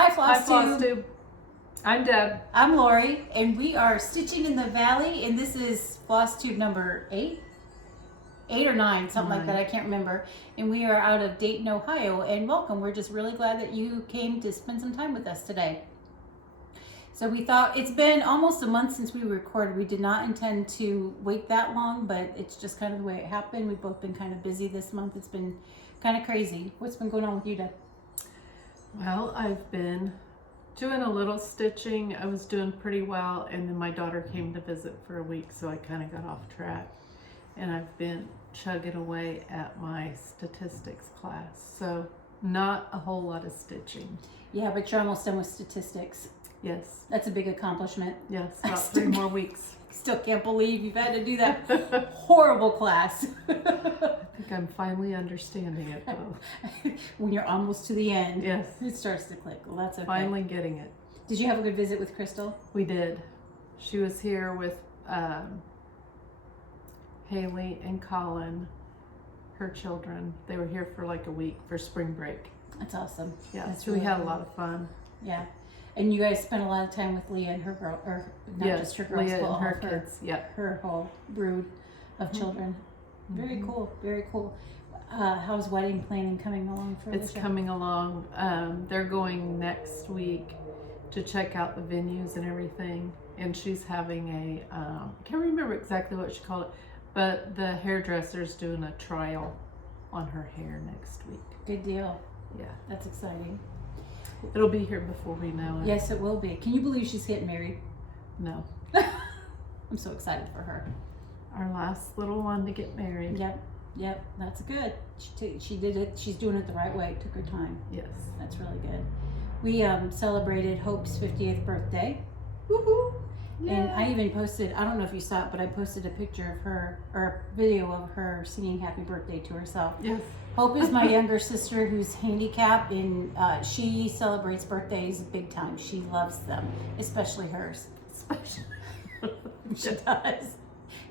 Hi, Hi, Flosstube. Flosstube. I'm Deb. I'm Lori, and we are Stitching in the Valley, and this is Flosstube number 8 or 9, something like that. I can't remember. And we are out of Dayton, Ohio, and welcome. We're just really glad that you came to spend some time with us today. So we thought, it's been almost a month since we recorded. We did not intend to wait that long, but it's just kind of the way it happened. We've both been kind of busy this month. It's been kind of crazy. What's been going on with you, Deb? Well, I've been doing a little stitching. I was doing pretty well, and then my daughter came to visit for a week, so I kind of got off track. And I've been chugging away at my statistics class, so not a whole lot of stitching. Yeah, but you're almost done with statistics. Yes. That's a big accomplishment. Yes, about 3 more weeks. Still can't believe you've had to do that horrible class. I think I'm finally understanding it, though. When you're almost to the end, Yes. it starts to click. Well, that's okay. Finally getting it. Did you have a good visit with Crystal? We did. She was here with Haley and Colin, her children. They were here for like a week for spring break. That's awesome. Yeah, That's so really we had cool. a lot of fun. Yeah. And you guys spent a lot of time with Leah and her girl, or not Yes, just her girls, Leah but and all her of kids. Yeah. her whole brood of children. Very cool. Very cool. How's wedding planning coming along for It's Alicia? coming along. They're going next week to check out the venues and everything. And she's having a, I can't remember exactly what she called it, but the hairdresser's doing a trial on her hair next week. Good deal. Yeah. That's exciting. It'll be here before we know it. Yes, it will be. Can you believe she's getting married? No. I'm so excited for her. Our last little one to get married. Yep, that's good. She did it. She's doing it the right way. It took her time. Yes. That's really good. We celebrated Hope's 50th birthday. Woohoo! And I even posted, I don't know if you saw it, but I posted a picture of her, or a video of her singing happy birthday to herself. Yes. Hope is my younger sister who's handicapped, and she celebrates birthdays big time. She loves them, especially hers. Especially. She does.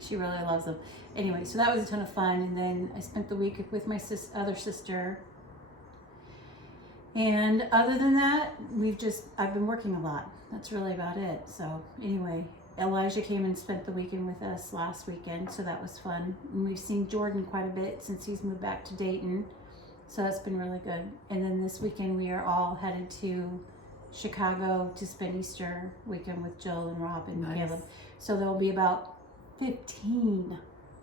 She really loves them. Anyway, so that was a ton of fun. And then I spent the week with my other sister. And other than that, I've been working a lot. That's really about it. So anyway, Elijah came and spent the weekend with us last weekend. So that was fun. And we've seen Jordan quite a bit since he's moved back to Dayton. So that's been really good. And then this weekend we are all headed to Chicago to spend Easter weekend with Jill and Rob and Caleb. So there'll be about 15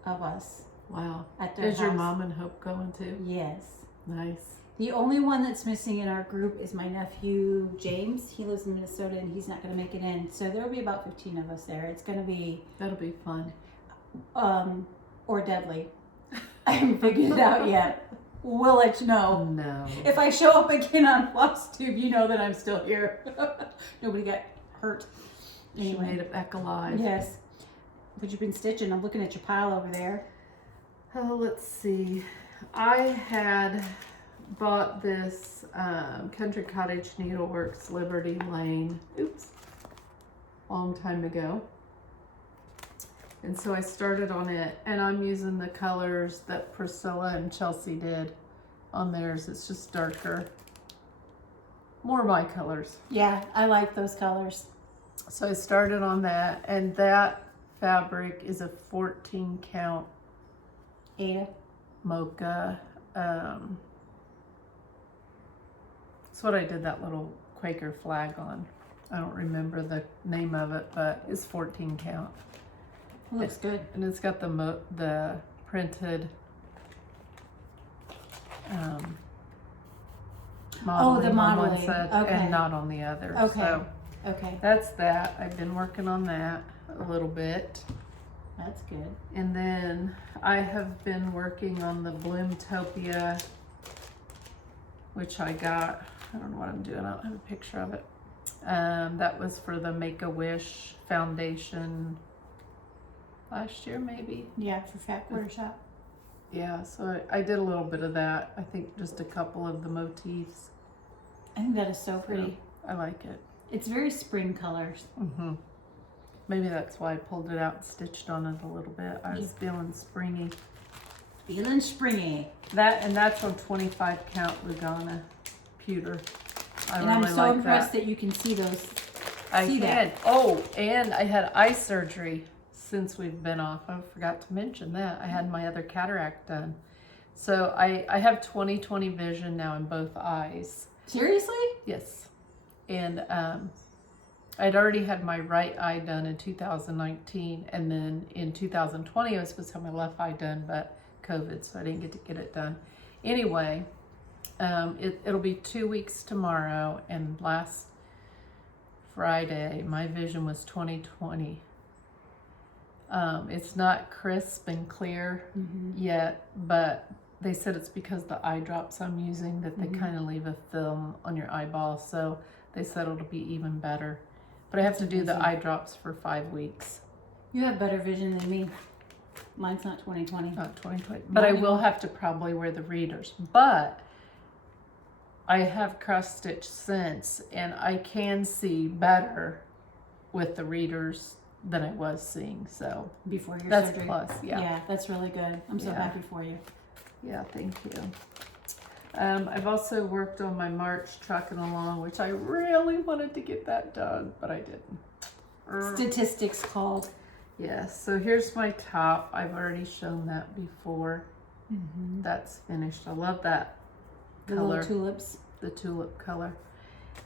of us. Wow. At their Is your house. mom and Hope going too? Yes. Nice. The only one that's missing in our group is my nephew James. He lives in Minnesota and he's not going to make it in. So there'll be about 15 of us there. It's going to be That'll be fun. Or deadly. I haven't figured it out yet. We'll let you know. No. If I show up again on Flosstube, you know that I'm still here. Nobody got hurt. She made it back alive. Yes. What you been stitching? I'm looking at your pile over there. Oh, let's see. I had bought this Country Cottage Needleworks Liberty Lane, long time ago. And so I started on it, and I'm using the colors that Priscilla and Chelsea did on theirs. It's just darker. More my colors. Yeah, I like those colors. So I started on that, and that fabric is a 14 count Ada. mocha. That's what I did that little Quaker flag on. I don't remember the name of it, but it's 14 count. It looks good. And it's got the printed modeling on one modeling. side Okay. and not on the other. Okay. So Okay. that's that. I've been working on that a little bit. That's good. And then I have been working on the Bloomtopia, which I got. I don't know what I'm doing. I don't have a picture of it. That was for the Make-A-Wish Foundation last year, maybe. Yeah, for Fat Quarter Shop. Yeah, so I did a little bit of that. I think just a couple of the motifs. I think that is so pretty. I like it. It's very spring colors. Maybe that's why I pulled it out and stitched on it a little bit. I was feeling springy. Feeling springy. That's on 25 count Lugana pewter. And I'm so impressed that you can see those. I can. Oh, and I had eye surgery since we've been off. I forgot to mention that. I had my other cataract done. So I have 20/20 vision now in both eyes. Seriously? Yes. And I'd already had my right eye done in 2019, and then in 2020 I was supposed to have my left eye done, but COVID, so I didn't get to get it done. Anyway, it'll be 2 weeks tomorrow, and last Friday my vision was 20/20. It's not crisp and clear yet, but they said it's because the eye drops I'm using that they kind of leave a film on your eyeball, so they said it'll be even better. But I have to do the eye drops for 5 weeks. You have better vision than me. Mine's not 20/20. Not 20/20. But I will have to probably wear the readers. But I have cross stitched since, and I can see better with the readers than I was seeing. So before your that's surgery. a plus. Yeah. Yeah, that's really good. I'm so happy for you. Yeah, thank you. I've also worked on my March trucking along, which I really wanted to get that done, but I didn't. Statistics called. Yes, so here's my top. I've already shown that before. That's finished. I love that The color. little tulips. The tulip color.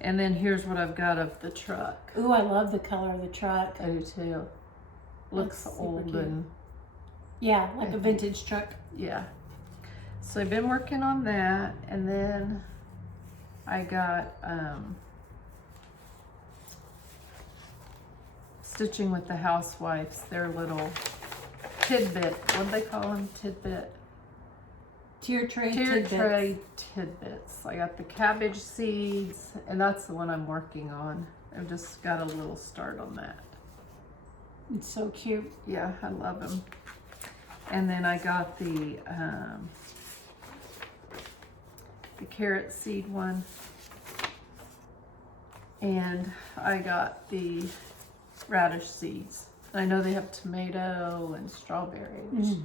And then here's what I've got of the truck. Ooh, I love the color of the truck. I do too. Looks old cute. and yeah, like a vintage truck. yeah. So I've been working on that, and then I got stitching with the housewives, their little tidbit. What do they call them? Tidbit. Tier tray tidbits. I got the cabbage seeds, and that's the one I'm working on. I've just got a little start on that. It's so cute. Yeah, I love them. And then I got the carrot seed one, and I got the radish seeds. I know they have tomato and strawberry, which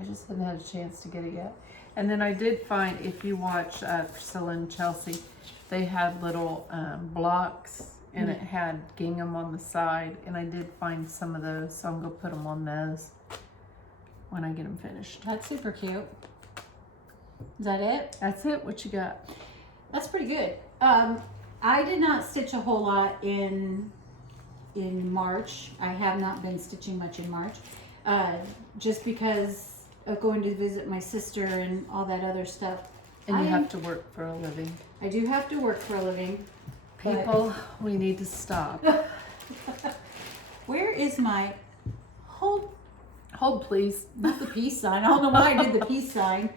I just haven't had a chance to get it yet. And then I did find, if you watch Priscilla and Chelsea, they had little blocks, and it had gingham on the side, and I did find some of those, so I'm gonna put them on those when I get them finished. That's super cute. Is that it? That's it. What you got? That's pretty good. I did not stitch a whole lot in March. I have not been stitching much in March, just because of going to visit my sister and all that other stuff. And you have to work for a living. I do have to work for a living. People, we need to stop. Where is my hold, please. not the peace sign. I don't know why I did the peace sign.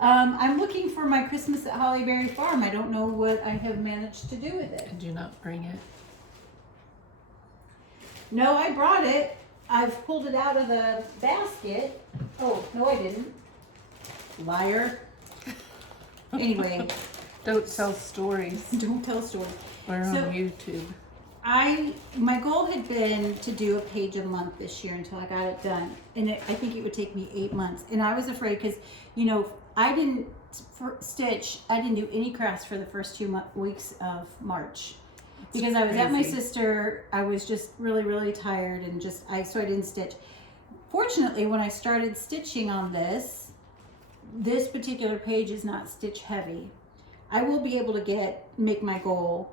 I'm looking for my Christmas at Hollyberry Farm. I don't know what I have managed to do with it. Did you not bring it? No, I brought it. I've pulled it out of the basket. Oh, no, I didn't. Liar. Anyway. Don't tell stories. Don't tell stories. We're on YouTube. My goal had been to do a page a month this year until I got it done. And I think it would take me 8 months. And I was afraid because, you know, I didn't do any crafts for the first 2 weeks of March. Because I was at my sister, I was just really, really tired and so I didn't stitch. Fortunately, when I started stitching on this particular page is not stitch heavy. I will be able to make my goal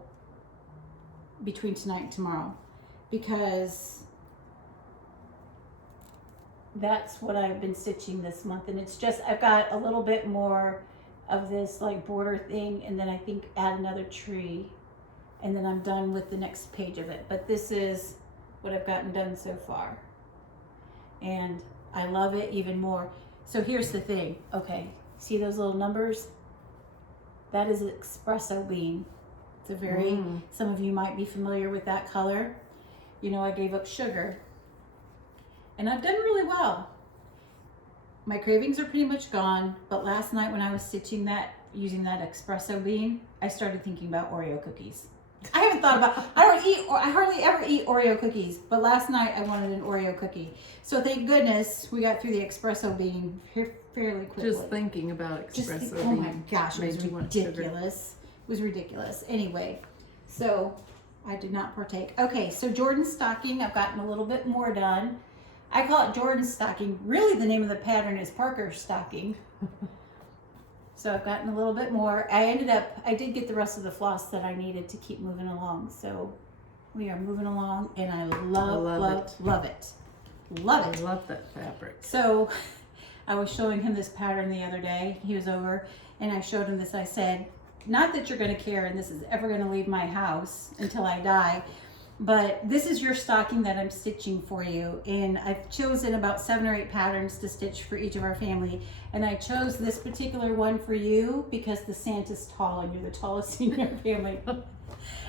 between tonight and tomorrow, because that's what I've been stitching this month. And it's just, I've got a little bit more of this like border thing, and then I think add another tree, and then I'm done with the next page of it. But this is what I've gotten done so far, and I love it even more. So here's the thing. Okay, see those little numbers? That is an espresso bean. It's a very, some of you might be familiar with that color. You know, I gave up sugar, and I've done really well. My cravings are pretty much gone, but last night when I was stitching that, using that espresso bean, I started thinking about Oreo cookies. I haven't thought about, I hardly ever eat Oreo cookies, but last night I wanted an Oreo cookie. So thank goodness we got through the espresso bean fairly quickly. Just thinking about espresso bean. Oh my gosh, it was made you want sugar. ridiculous. was ridiculous. Anyway, so I did not partake. Okay, so Jordan's stocking, I've gotten a little bit more done. I call it Jordan's stocking. Really, the name of the pattern is Parker's stocking. So I've gotten a little bit more. I did get the rest of the floss that I needed to keep moving along. So we are moving along, and I love it. Love it. I love that fabric. So I was showing him this pattern the other day. He was over, and I showed him this. I said, not that you're going to care and this is ever going to leave my house until I die, but this is your stocking that I'm stitching for you. And I've chosen about 7 or 8 patterns to stitch for each of our family. And I chose this particular one for you because the Santa's tall and you're the tallest in your family.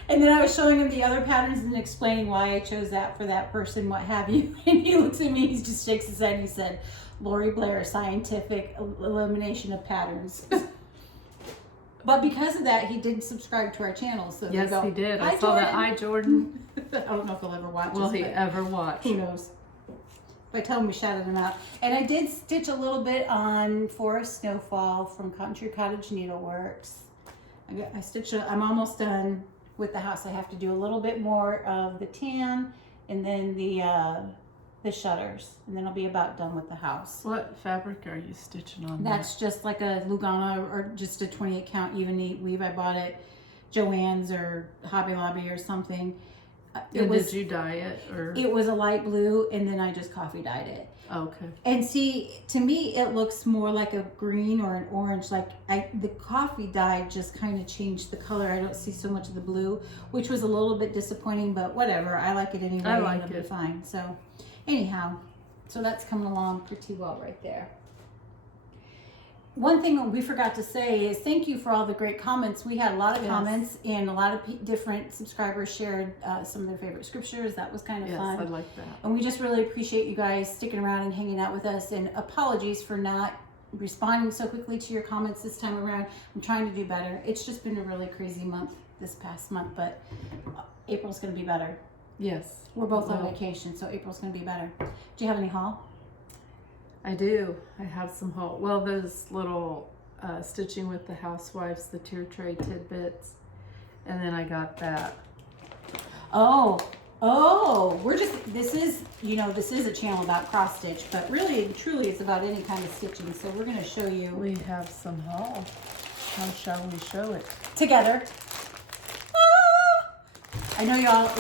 And then I was showing him the other patterns and explaining why I chose that for that person, what have you. And he looks at me, he just shakes his head and he said, Lori Blair, scientific elimination of patterns. But because of that, he did subscribe to our channel. So yes, he did. I saw Jordan. that. Hi, Jordan. I don't know if he'll ever watch. Will he ever watch? Who knows? But I tell him we shouted him out. And I did stitch a little bit on Forest Snowfall from Country Cottage Needleworks. I'm almost done with the house. I have to do a little bit more of the tan and then the shutters, and then I'll be about done with the house. What fabric are you stitching on? That's just like a Lugana or just a 28 count even neat weave. I bought it Joann's or Hobby Lobby or something. Did you dye it? Or? It was a light blue, and then I just coffee dyed it. Okay. And see, to me, it looks more like a green or an orange. Like the coffee dye just kind of changed the color. I don't see so much of the blue, which was a little bit disappointing, but whatever. I like it anyway. I like it'll it. be fine. So anyhow, so that's coming along pretty well right there. One thing we forgot to say is thank you for all the great comments. We had a lot of comments, and a lot of different subscribers shared some of their favorite scriptures. That was kind of fun. Yes, I like that. And we just really appreciate you guys sticking around and hanging out with us. And apologies for not responding so quickly to your comments this time around. I'm trying to do better. It's just been a really crazy month this past month, but April's going to be better. Yes. We're both on vacation, so April's going to be better. Do you have any haul? I do. I have some haul. Well, those little stitching with the housewives, the tier tray tidbits, and then I got that. Oh, this is a channel about cross stitch, but really and truly it's about any kind of stitching. So we're going to show you. We have some haul. How shall we show it? Together. I know y'all,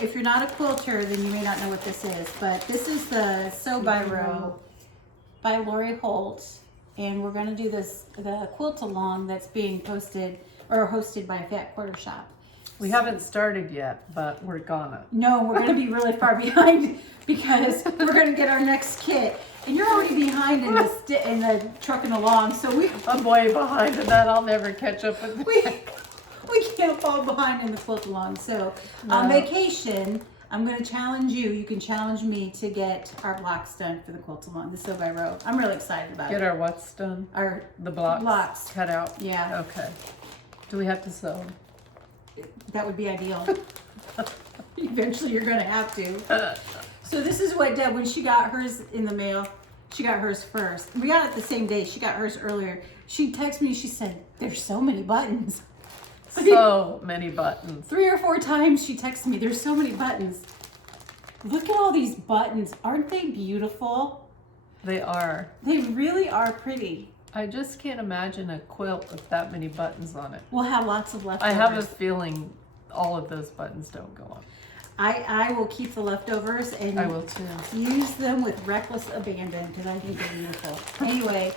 if you're not a quilter, then you may not know what this is, but this is the Sew by Row by Lori Holt, and we're going to do the quilt along that's being posted or hosted by Fat Quarter Shop. We haven't started yet, but we're gonna. No, we're going to be really far behind because we're going to get our next kit, and you're already behind in the trucking along. So I'm way behind in that. I'll never catch up with we can't fall behind in the quilt along. So on vacation, I'm going to challenge you. You can challenge me to get our blocks done for the quilt along, the Sew by Row. I'm really excited about it. Get our what's done? The blocks cut out? Yeah. Okay. Do we have to sew? That would be ideal. Eventually you're going to have to. So this is what Deb, when she got hers in the mail, she got hers first. We got it the same day. She got hers earlier. She texted me, she said, there's so many buttons. So many buttons. 3 or 4 times she texted me, there's so many buttons. Look at all these buttons. Aren't they beautiful? They are. They really are pretty. I just can't imagine a quilt with that many buttons on it. We'll have lots of leftovers. I have a feeling all of those buttons don't go on. I will keep the leftovers and I will too. Use them with reckless abandon because I think they're beautiful. Anyway,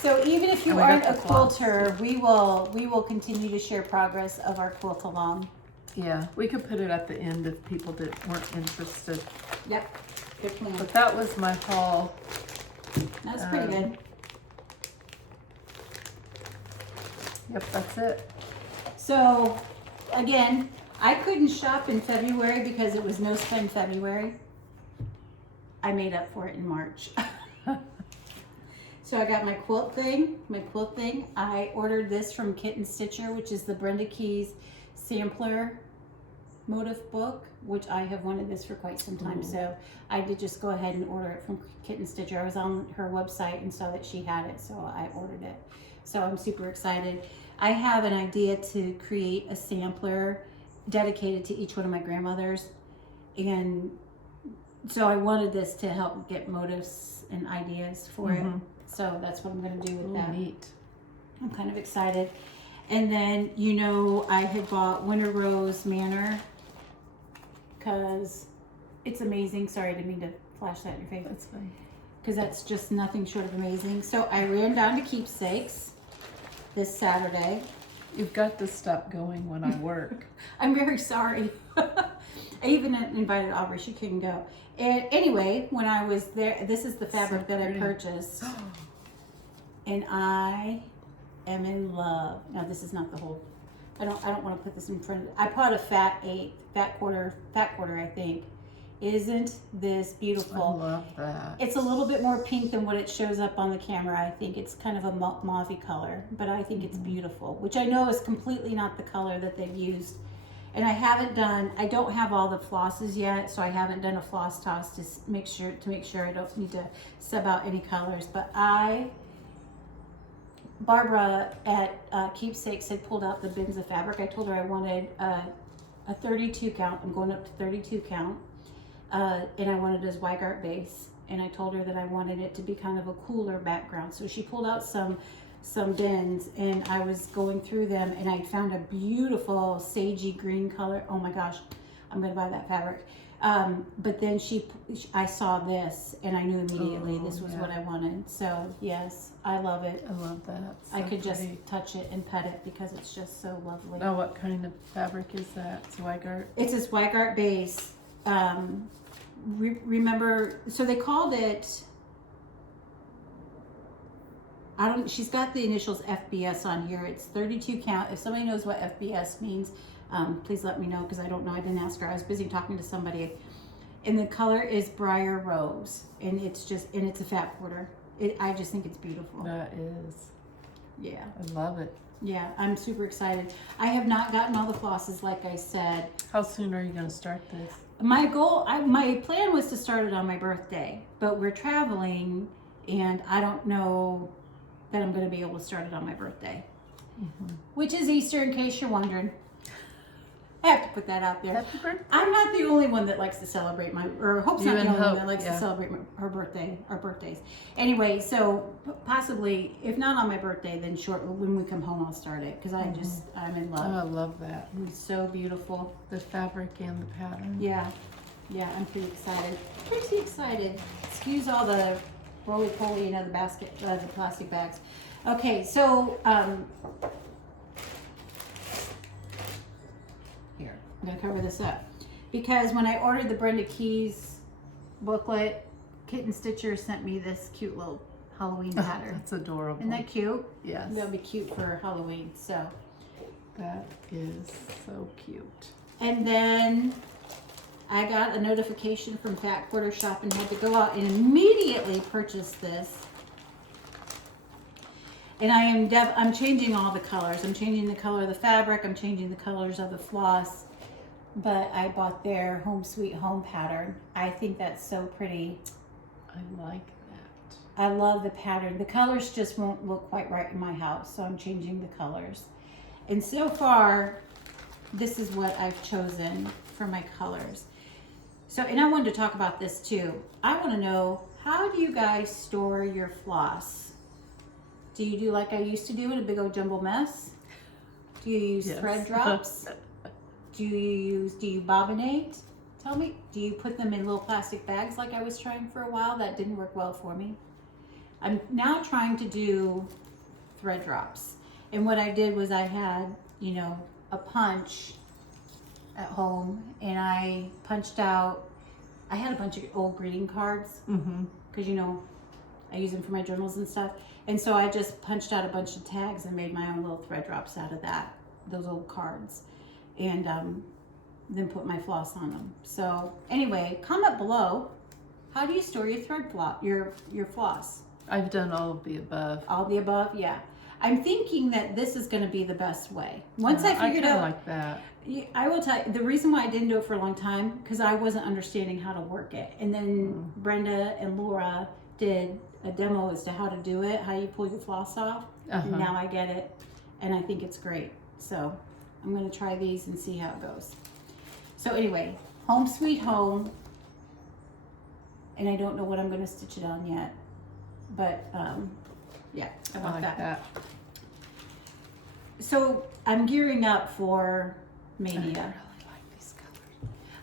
so even if you we aren't got a the cloths. quilter, we will continue to share progress of our quilt along. Yeah, we could put it at the end if people weren't interested. Yep, good plan. But that was my haul. That's pretty good. Yep, that's it. So, again, I couldn't shop in February because it was no spend February. I made up for it in March. So I got my quilt thing. I ordered this from Kitten Stitcher, which is the Brenda Keys sampler motif book, which I have wanted this for quite some time. So I did just go ahead and order it from Kitten Stitcher. I was on her website and saw that she had it, so I ordered it. So I'm super excited. I have an idea to create a sampler dedicated to each one of my grandmothers. And so I wanted this to help get motives and ideas for it. So that's what I'm going to do with that. Neat. I'm kind of excited. And then, you know, I had bought Winter Rose Manor because it's amazing. Sorry, I didn't mean to flash that in your face. That's fine. Because that's just nothing short of amazing. So I ran down to Keepsakes this Saturday. You've got to stop going when I work. I'm very sorry. I even invited Aubrey. She couldn't go. And anyway, when I was there, this is the fabric that I purchased. And I am in love. Now this is not the whole. I don't want to put this in front. I bought a fat quarter, I think. Isn't this beautiful? I love that. It's a little bit more pink than what it shows up on the camera. I think it's kind of a mauve color, but I think it's beautiful, which I know is completely not the color that they've used. And I don't have all the flosses yet, so I haven't done a floss toss to make sure I don't need to sub out any colors. But Barbara at Keepsakes had pulled out the bins of fabric. I told her I wanted a 32 count. I'm going up to 32 count. And I wanted it as Weigart base, and I told her that I wanted it to be kind of a cooler background. So she pulled out some bins, and I was going through them, and I found a beautiful sagey green color. Oh my gosh, I'm gonna buy that fabric. But then I saw this, and I knew immediately this was what I wanted. So yes, I love it. I love that. So I could just pretty. touch it and pet it because it's just so lovely. Now, what kind of fabric is that? It's Weigart? It's this Weigart base. Remember, so they called it, she's got the initials FBS on here. It's 32 count. If somebody knows what FBS means, please let me know, because I don't know. I didn't ask her. I was busy talking to somebody. And the color is Briar Rose, and it's a fat quarter. I just think it's beautiful. That is. Yeah. I love it. Yeah, I'm super excited. I have not gotten all the flosses, like I said. How soon are you going to start this? My plan was to start it on my birthday, but we're traveling, and I don't know that I'm going to be able to start it on my birthday, which is Easter, in case you're wondering. I have to put that out there. Happy birthday. I'm not the only one that likes to celebrate Hope's not the only one that likes to yeah. celebrate our birthdays. Anyway, so possibly, if not on my birthday, then when we come home, I'll start it, because I'm in love. Oh, I love that. It's so beautiful. The fabric and the pattern. Yeah, I'm pretty excited. Excuse all the roly-poly, the basket, the plastic bags. Okay, so, here, I'm gonna cover this up. Because when I ordered the Brenda Keys booklet, Kitten Stitcher sent me this cute little Halloween pattern. That's adorable. Isn't that cute? Yes. That'll be cute for Halloween, so. That is so cute. And then I got a notification from Fat Quarter Shop and had to go out and immediately purchase this. And I'm changing all the colors. I'm changing the color of the fabric. I'm changing the colors of the floss. But I bought their Home Sweet Home pattern. I think that's so pretty. I like that. I love the pattern. The colors just won't look quite right in my house, so I'm changing the colors. And so far, this is what I've chosen for my colors. So, and I wanted to talk about this too. I want to know, how do you guys store your floss? Do you do like I used to do in a big old jumble mess? Do you use thread drops? Do you bobbinate? Tell me, do you put them in little plastic bags like I was trying for a while? That didn't work well for me. I'm now trying to do thread drops. And what I did was I had, a punch at home, and I punched out, I had a bunch of old greeting cards, because I use them for my journals and stuff. And so I just punched out a bunch of tags and made my own little thread drops out of those old cards. And then put my floss on them. So anyway, comment below, how do you store your your floss? I've done all of the above. All the above, yeah. I'm thinking that this is going to be the best way. Once I figured out, like that. I will tell you the reason why I didn't do it for a long time, because I wasn't understanding how to work it. And then Brenda and Laura did a demo as to how to do it, how you pull your floss off. And now I get it. and I think it's great. So I'm going to try these and see how it goes. So anyway, Home Sweet Home, and I don't know what I'm going to stitch it on yet, but yeah, I want that. So I'm gearing up for Mania. I really like these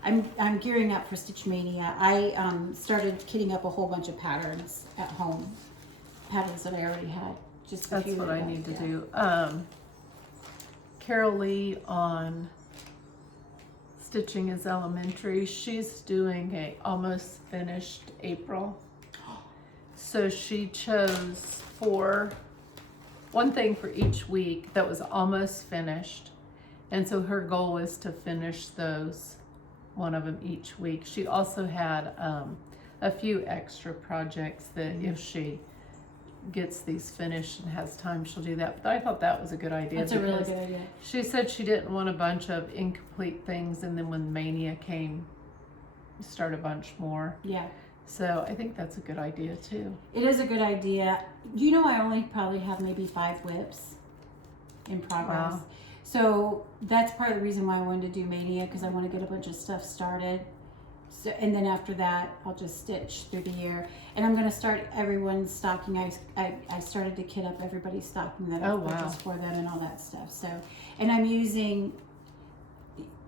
colors. I'm gearing up for Stitch Mania. I started kitting up a whole bunch of patterns at home, patterns that I already had. Just a That's few what that I need to yeah. do. Carol Lee on Stitching is Elementary. She's doing a almost finished April. So she chose one thing for each week that was almost finished. And so her goal is to finish those, one of them each week. She also had a few extra projects that if she gets these finished and has time, she'll do that. But I thought that was a good idea. That's a really good idea. She said she didn't want a bunch of incomplete things, and then when Mania came, start a bunch more. Yeah. So I think that's a good idea too. It is a good idea. You know, I only probably have maybe 5 whips in progress. Wow. So that's part of the reason why I wanted to do Mania, because I want to get a bunch of stuff started. So, and then after that, I'll just stitch through the year. And I'm going to start everyone's stocking. I started to kit up everybody's stocking that I've purchased for them and all that stuff. So, and I'm using,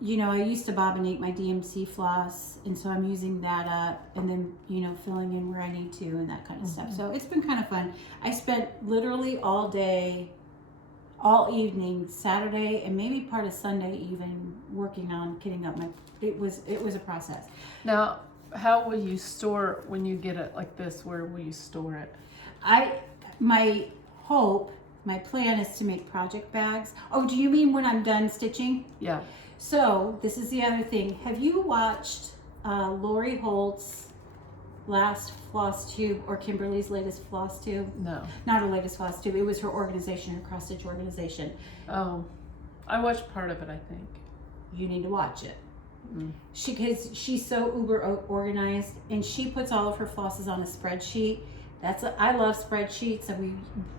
you know, I used to bobbinate my DMC floss, and so I'm using that up, and then, you know, filling in where I need to and that kind of stuff. So it's been kind of fun. I spent literally all day, all evening, Saturday, and maybe part of Sunday even, working on kitting up my. It was a process. Now, how will you store when you get it like this? Where will you store it? My plan is to make project bags. Oh, do you mean when I'm done stitching? Yeah. So this is the other thing. Have you watched Lori Holt's last Flosstube or Kimberly's latest Flosstube? No. Not her latest Flosstube. It was her organization, her cross stitch organization. Oh, I watched part of it, I think. You need to watch it. Mm. Because she's so uber organized, and she puts all of her flosses on a spreadsheet. I love spreadsheets,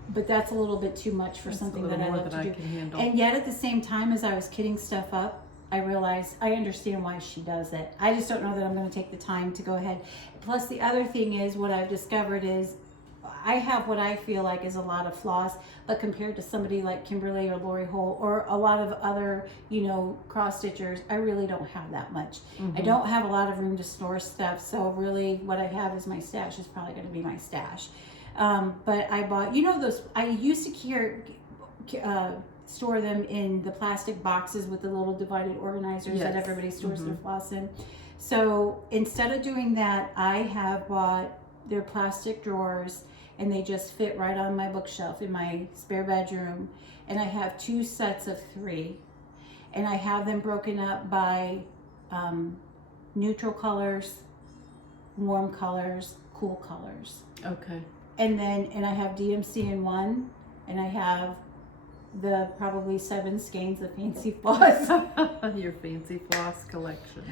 but that's a little bit too much for something that I love to do. And yet at the same time, as I was kitting stuff up, I realized I understand why she does it. I just don't know that I'm going to take the time to go ahead. Plus, the other thing is, what I've discovered is I have what I feel like is a lot of floss, but compared to somebody like Kimberly or Lori Holt or a lot of other, you know, cross stitchers, I really don't have that much. I don't have a lot of room to store stuff, so really what I have is my stash is probably going to be my stash. But I bought, you know, those, I used to store them in the plastic boxes with the little divided organizers that everybody stores their floss in. So instead of doing that, I have bought their plastic drawers, and they just fit right on my bookshelf in my spare bedroom. And I have 2 sets of 3, and I have them broken up by neutral colors, warm colors, cool colors. Okay. And I have DMC in one, and I have the probably 7 skeins of fancy floss. Your fancy floss collection.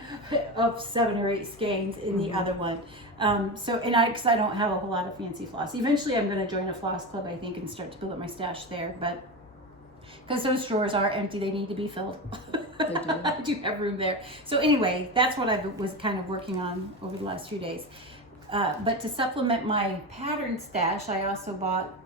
Of 7 or 8 skeins in the other one. Because I don't have a whole lot of fancy floss. Eventually I'm going to join a floss club, I think, and start to build up my stash there. But because those drawers are empty, they need to be filled. They do. I do have room there. So anyway, that's what I was kind of working on over the last few days. But to supplement my pattern stash, I also bought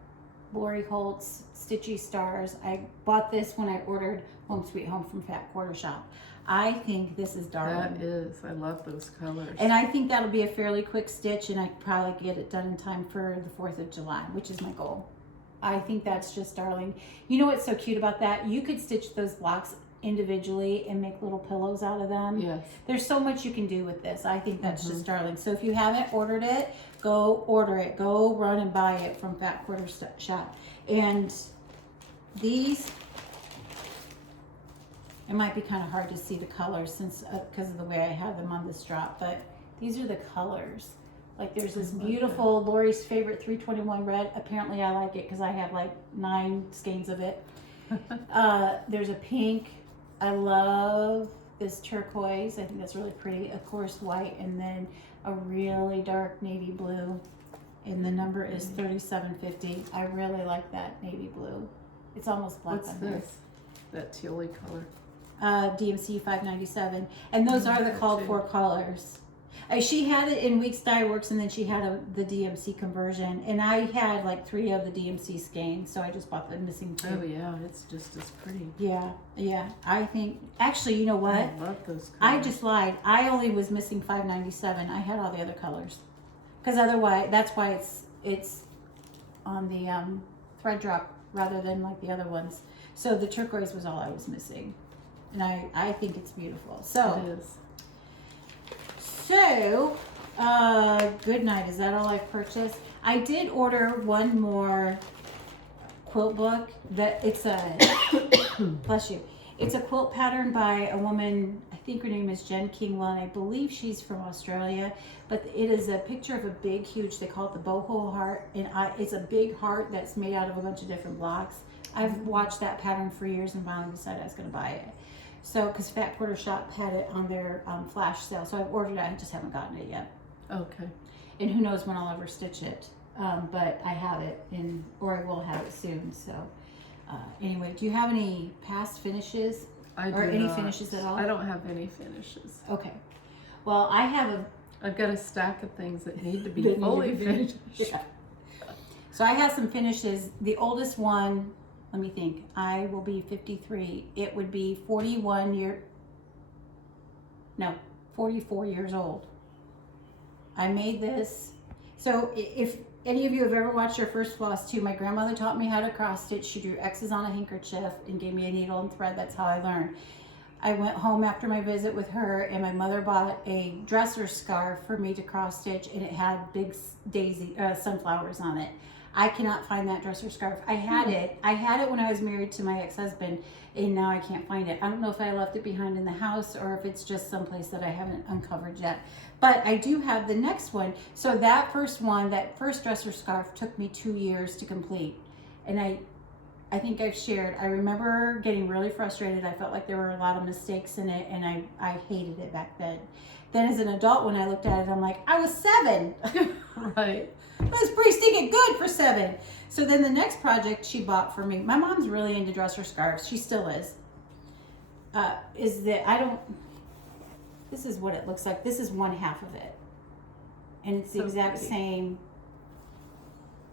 Lori Holt's Stitchy Stars. I bought this when I ordered Home Sweet Home from Fat Quarter Shop. I think this is darling. That is. I love those colors. And I think that'll be a fairly quick stitch, and I could probably get it done in time for the 4th of July, which is my goal. I think that's just darling. You know what's so cute about that? You could stitch those blocks individually and make little pillows out of them. Yes. There's so much you can do with this. I think that's just darling. So if you haven't ordered it, go order it. Go run and buy it from Fat Quarter Shop. And these, it might be kind of hard to see the colors since because of the way I have them on this drop, but these are the colors. Like there's this beautiful Lori's favorite 321 red. Apparently I like it because I have like 9 skeins of it. There's a pink. I love this turquoise. I think that's really pretty. Of course, white, and then a really dark navy blue. And the number is 3750. I really like that navy blue. It's almost black What's on here. this? That tealy color. DMC 597, and those are the called for colors. She had it in Weeks Dye Works, and then she had the DMC conversion, and I had like 3 of the DMC skeins, so I just bought the missing 2. Oh yeah, it's just as pretty. Yeah, I think, actually, you know what? I love those colors. I just lied. I only was missing 597. I had all the other colors, because otherwise, that's why it's on the thread drop rather than like the other ones. So the turquoise was all I was missing. And I think it's beautiful. So it is. So, good night. Is that all I've purchased? I did order one more quilt book. That it's a bless you. It's a quilt pattern by a woman. I think her name is Jen Kingwell, and I believe she's from Australia. But it is a picture of a big, huge. They call it the boho heart, and it's a big heart that's made out of a bunch of different blocks. I've watched that pattern for years and finally decided I was going to buy it. So, because Fat Quarter Shop had it on their flash sale, so I've ordered it. I just haven't gotten it yet. Okay. And who knows when I'll ever stitch it. But I have it, or I will have it soon. So, anyway, do you have any past finishes? Or any finishes at all? I don't have any finishes. Okay. Well, I have I've got a stack of things that need to be that need to fully be finished. Yeah. So I have some finishes. The oldest one, let me think. I will be 53. It would be 44 years old. I made this. So if any of you have ever watched your first Flosstube, my grandmother taught me how to cross stitch. She drew X's on a handkerchief and gave me a needle and thread. That's how I learned. I went home after my visit with her, and my mother bought a dresser scarf for me to cross stitch, and it had big sunflowers on it. I cannot find that dresser scarf. I had it when I was married to my ex-husband, and now I can't find it. I don't know if I left it behind in the house or if it's just someplace that I haven't uncovered yet. But I do have the next one. So that first one, that first dresser scarf, took me 2 years to complete. And I think I've shared, I remember getting really frustrated. I felt like there were a lot of mistakes in it, and I hated it back then. Then as an adult, when I looked at it, I'm like, I was 7. Right. It was pretty stinking good for 7. So then the next project she bought for me, my mom's really into dresser scarves. She still is. Is that this is what it looks like. This is one half of it. And it's the So exact pretty. same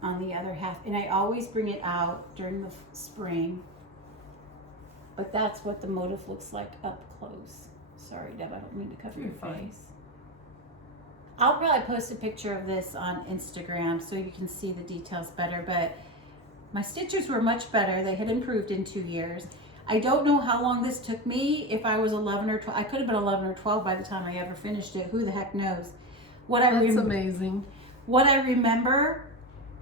on the other half. And I always bring it out during the spring. But that's what the motif looks like up close. Sorry, Deb, I don't mean to cover your You're fine. face. I'll probably post a picture of this on Instagram so you can see the details better, but my stitches were much better. They had improved in 2 years. I don't know how long this took me. If I was 11 or 12, I could have been 11 or 12 by the time I ever finished it. Who the heck knows? That's amazing. What I remember,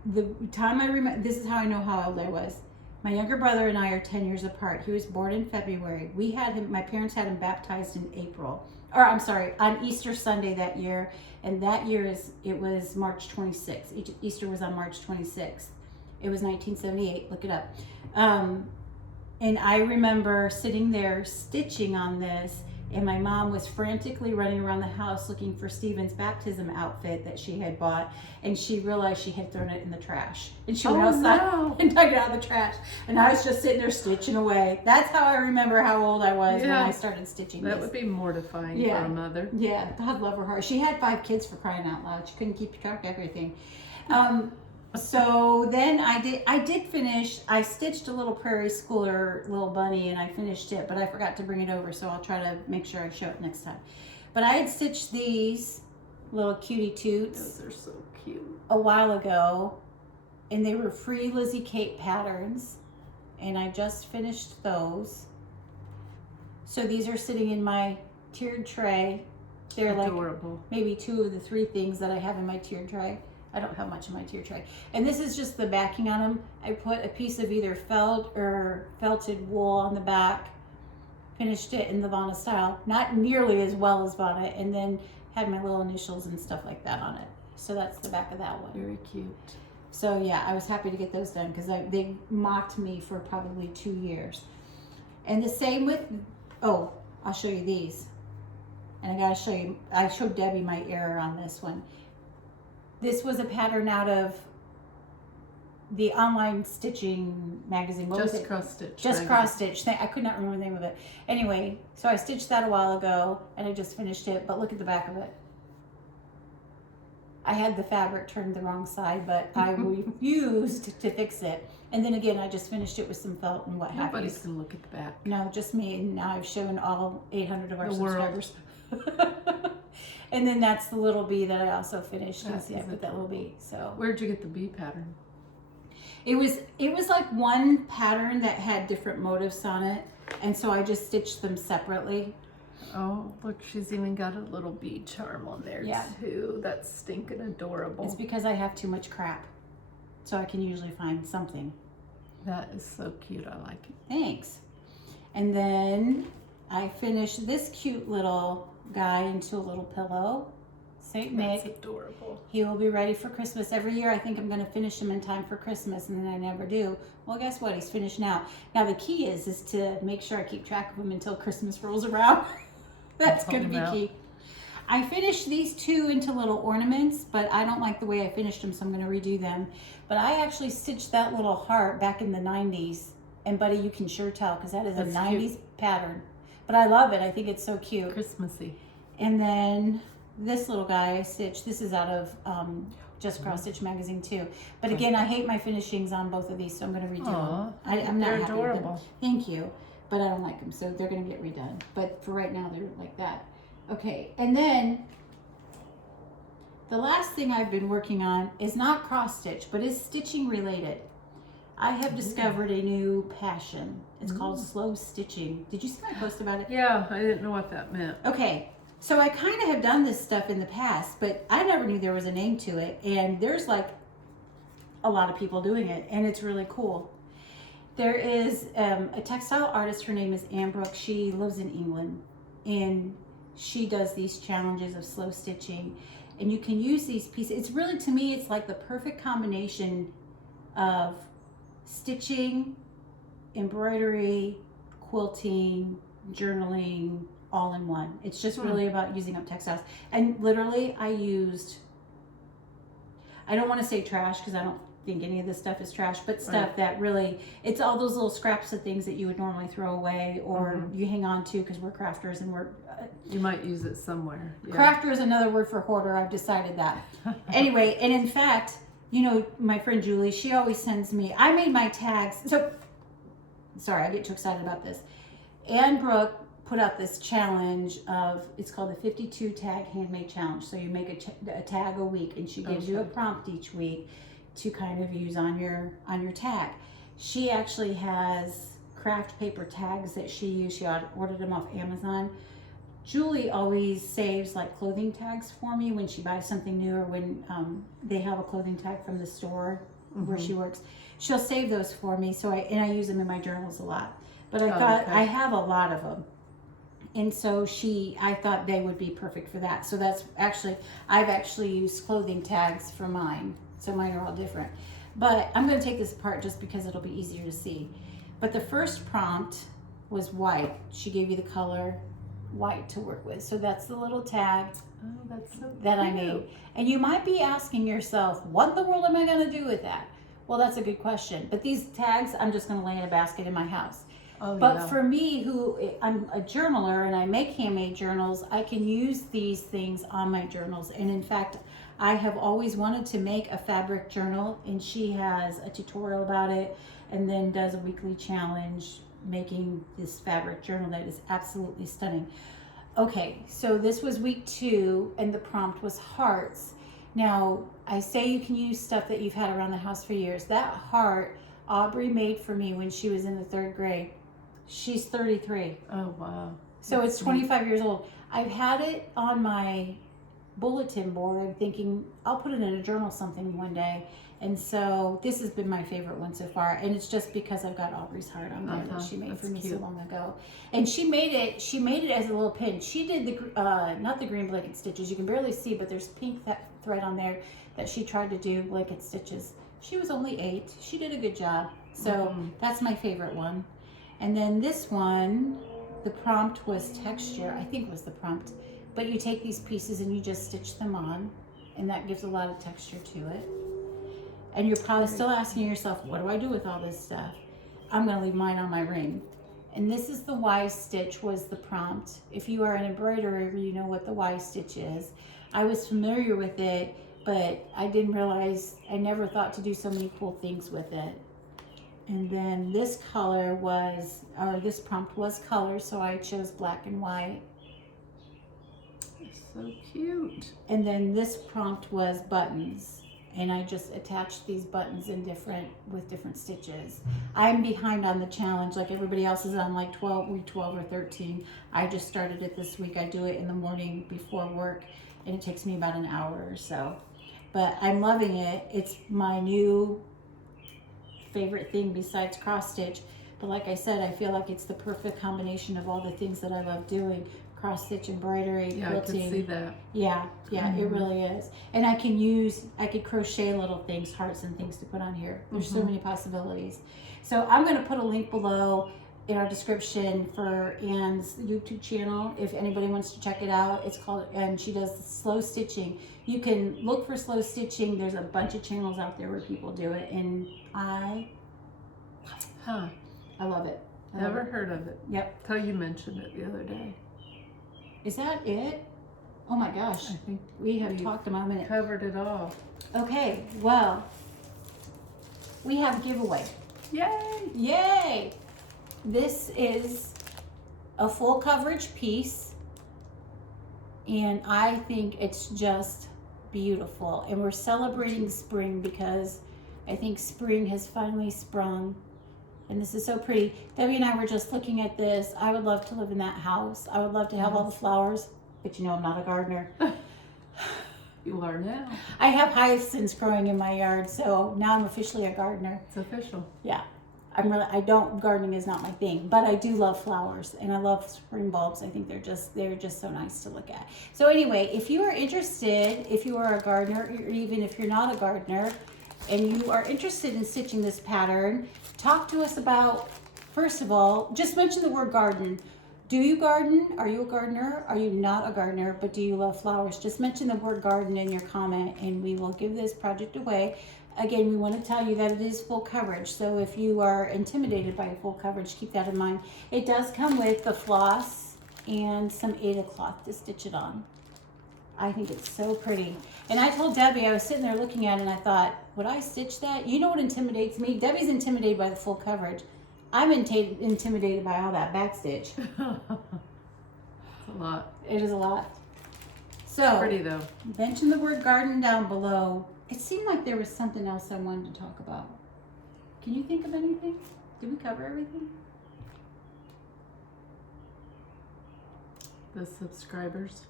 this is how I know how old I was. My younger brother and I are 10 years apart. He was born in February. My parents had him baptized in on Easter Sunday that year. And that year it was March 26th. Easter was on March 26th. It was 1978. Look it up. And I remember sitting there stitching on this, and my mom was frantically running around the house looking for Stephen's baptism outfit that she had bought, and she realized she had thrown it in the trash. And she went outside and dug it out of the trash. And I was just sitting there stitching away. That's how I remember how old I was when I started stitching That this. would be mortifying for a mother. Yeah, God love her heart. She had 5 kids, for crying out loud. She couldn't keep track of everything. So then I did finish. I stitched a little prairie schooler, little bunny, and I finished it, but I forgot to bring it over, so I'll try to make sure I show it next time. But I had stitched these little cutie toots. Those are so cute. A while ago, and they were free Lizzy Kate patterns, and I just finished those. So these are sitting in my tiered tray. They're adorable. Like maybe 2 of the 3 things that I have in my tiered tray. I don't have much in my tier tray. And this is just the backing on them. I put a piece of either felt or felted wool on the back, finished it in the Vanna style, not nearly as well as Vanna, and then had my little initials and stuff like that on it. So that's the back of that one. Very cute. So yeah, I was happy to get those done because they mocked me for probably 2 years. And the same with, I'll show you these. And I gotta show you, I showed Debbie my error on this one. This was a pattern out of the online stitching magazine. What was Just it? Cross Stitch. Just Cross Stitch. I could not remember the name of it. Anyway, so I stitched that a while ago and I just finished it, but look at the back of it. I had the fabric turned the wrong side, but I refused to fix it. And then again, I just finished it with some felt and what have you. Nobody's going to look at the back. No, just me. And now I've shown all 800 of our The world. subscribers. And then that's the little bee that I also finished. You That see, I is put that little bee. So Where'd you get the bee pattern? it was like one pattern that had different motifs on it, and so I just stitched them separately. Oh, look, she's even got a little bee charm on there too. That's stinking adorable. It's because I have too much crap, so I can usually find something. That is so cute. I like it. Thanks. And then I finished this cute little guy into a little pillow. Saint Nick. That's adorable. He will be ready for Christmas. Every year I think I'm going to finish him in time for Christmas, and then I never do. Well, guess what? He's finished now. Now the key is to make sure I keep track of him until Christmas rolls around. That's going to be key. I finished these two into little ornaments, but I don't like the way I finished them, so I'm going to redo them. But I actually stitched that little heart back in the 90s. And buddy, you can sure tell because that is That's a 90s cute. Pattern. But I love it. I think it's so cute. Christmassy. And then this little guy I stitched. This is out of Just Cross Stitch magazine too. But again, I hate my finishings on both of these, so I'm going to redo them. I'm not they're happy adorable. with them. Thank you. But I don't like them, so they're going to get redone. But for right now, they're like that. Okay, and then the last thing I've been working on is not cross stitch, but is stitching related. I have discovered a new passion. It's called slow stitching. Did you see my post about it? Yeah, I didn't know what that meant. Okay, so I kind of have done this stuff in the past, but I never knew there was a name to it. And there's like a lot of people doing it, and it's really cool. There is a textile artist. Her name is Anne Brooke. She lives in England, and she does these challenges of slow stitching. And you can use these pieces. It's really, to me, it's like the perfect combination of stitching, embroidery, quilting, journaling, all in one. It's just really about using up textiles. And literally I don't want to say trash because I don't think any of this stuff is trash, but stuff that really, it's all those little scraps of things that you would normally throw away or you hang on to because we're crafters and we're you might use it somewhere. Yeah. Crafter is another word for hoarder. I've decided that. Anyway, and in fact, you know, my friend Julie, she always sends me, I made my tags. So, sorry, I get too excited about this. Anne Brooke put out this challenge of, it's called the 52 Tag Handmade Challenge. So you make a tag a week, and she gives you a prompt each week to kind of use on your tag. She actually has craft paper tags that she used. She ordered them off Amazon. Julie always saves like clothing tags for me when she buys something new or when they have a clothing tag from the store where she works. She'll save those for me. So I use them in my journals a lot. But I thought I have a lot of them. And so I thought they would be perfect for that. So that's I've actually used clothing tags for mine. So mine are all different. But I'm going to take this apart just because it'll be easier to see. But the first prompt was white. She gave you the color white to work with. So that's the little tag that I made. And you might be asking yourself, what in the world am I going to do with that? Well, that's a good question. But these tags, I'm just going to lay in a basket in my house. But for me, I'm a journaler and I make handmade journals, I can use these things on my journals. And in fact, I have always wanted to make a fabric journal, and she has a tutorial about it and then does a weekly challenge making this fabric journal that is absolutely stunning. Okay, so this was week 2 and the prompt was hearts. Now, I say you can use stuff that you've had around the house for years. That heart, Aubrey made for me when she was in the 3rd grade. She's 33. Oh, wow. So it's 25 years old. I've had it on my bulletin board thinking I'll put it in a journal something one day. And so this has been my favorite one so far. And it's just because I've got Aubrey's heart on there that she made for me so long ago. And she made it as a little pin. She did not the green blanket stitches. You can barely see, but there's pink thread on there that she tried to do blanket stitches. She was only 8. She did a good job. So that's my favorite one. And then this one, the prompt was texture, I think was the prompt. But you take these pieces and you just stitch them on, and that gives a lot of texture to it. And you're probably still asking yourself, what do I do with all this stuff? I'm going to leave mine on my ring. And this is the Y stitch was the prompt. If you are an embroiderer, you know what the Y stitch is. I was familiar with it, but I didn't realize, I never thought to do so many cool things with it. And then this color was, or this prompt was color, so I chose black and white. So cute. And then this prompt was buttons. And I just attached these buttons in with different stitches. I'm behind on the challenge, like everybody else is on like week 12 or 13. I just started it this week. I do it in the morning before work, and it takes me about an hour or so. But I'm loving it. It's my new favorite thing besides cross stitch. But like I said, I feel like it's the perfect combination of all the things that I love doing. Cross stitch, embroidery, Yeah, quilting. I can see that. Yeah, it really is. And I could crochet little things, hearts and things to put on here. There's so many possibilities. So I'm going to put a link below in our description for Anne's YouTube channel if anybody wants to check it out. It's called, and she does slow stitching. You can look for slow stitching. There's a bunch of channels out there where people do it, and I love it. Never heard of it. Yep. Till you mentioned it the other day. Is that it? Oh my gosh. I think we have talked a minute. Covered it all. Okay, well, we have a giveaway. Yay! Yay! This is a full coverage piece, and I think it's just beautiful. And we're celebrating spring because I think spring has finally sprung. And this is so pretty. Debbie and I were just looking at this. I would love to live in that house. I would love to have all the flowers, but you know I'm not a gardener. You are now. I have hyacinths growing in my yard, so now I'm officially a gardener. It's official. Yeah. Gardening is not my thing, but I do love flowers, and I love spring bulbs. I think they're just so nice to look at. So anyway, if you are interested, if you are a gardener, or even if you're not a gardener, and you are interested in stitching this pattern, talk to us about, first of all, just mention the word garden. Do you garden? Are you a gardener? Are you not a gardener, but do you love flowers? Just mention the word garden in your comment, and we will give this project away. Again, we want to tell you that it is full coverage, so if you are intimidated by full coverage, keep that in mind. It does come with the floss and some Aida cloth to stitch it on. I think it's so pretty. And I told Debbie, I was sitting there looking at it, and I thought, would I stitch that? You know what intimidates me? Debbie's intimidated by the full coverage. I'm intimidated by all that back stitch. It's a lot. It is a lot. So, Pretty though. Mention the word garden down below. It seemed like there was something else I wanted to talk about. Can you think of anything? Did we cover everything? The subscribers.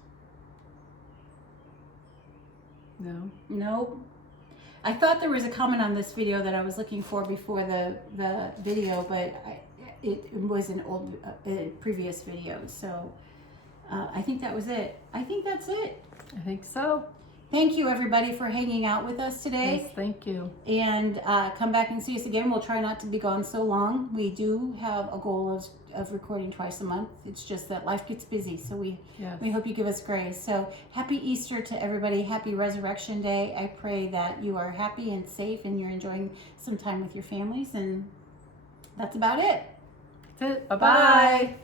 No. Nope. I thought there was a comment on this video that I was looking for before the video, but it was an old previous video. So I think that was it. I think that's it. I think so. Thank you everybody for hanging out with us today. Yes, thank you. And come back and see us again. We'll try not to be gone so long. We do have a goal of recording twice a month. It's just that life gets busy, so we hope you give us grace. So happy Easter to everybody. Happy Resurrection Day. I pray that you are happy and safe and you're enjoying some time with your families, and that's about it. That's it. Bye.